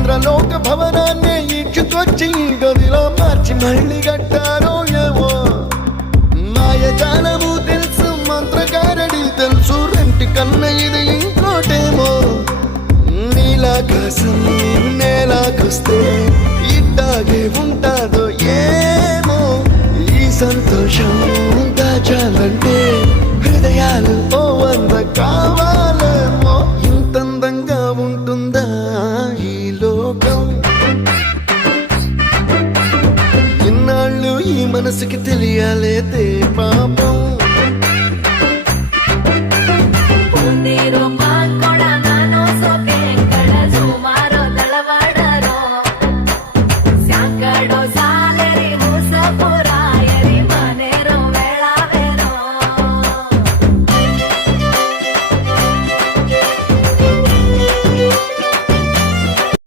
ఇంద్రలోక భవనాన్ని ఈడ్చుకొచ్చి గదిలో మార్చి మళ్ళీ కట్టారో ఏమో మాయజాలము తెలుసు మంత్రగారడి తెలుసు రెంటి కన్న ఇది ఇంకోటేమో నీలాకాశం నేలాకొస్తే ఇట్టాగే ఉంటాదో ఏమో ఈ సంతోషం దాచాలంటే హృదయాలు ఓ వంద కావాలేమో ఇంతందంగా ఉంటుందా ఈ లోకం ఇన్నాళ్ళు ఈ మనసుకి తెలియాలేదే పాపం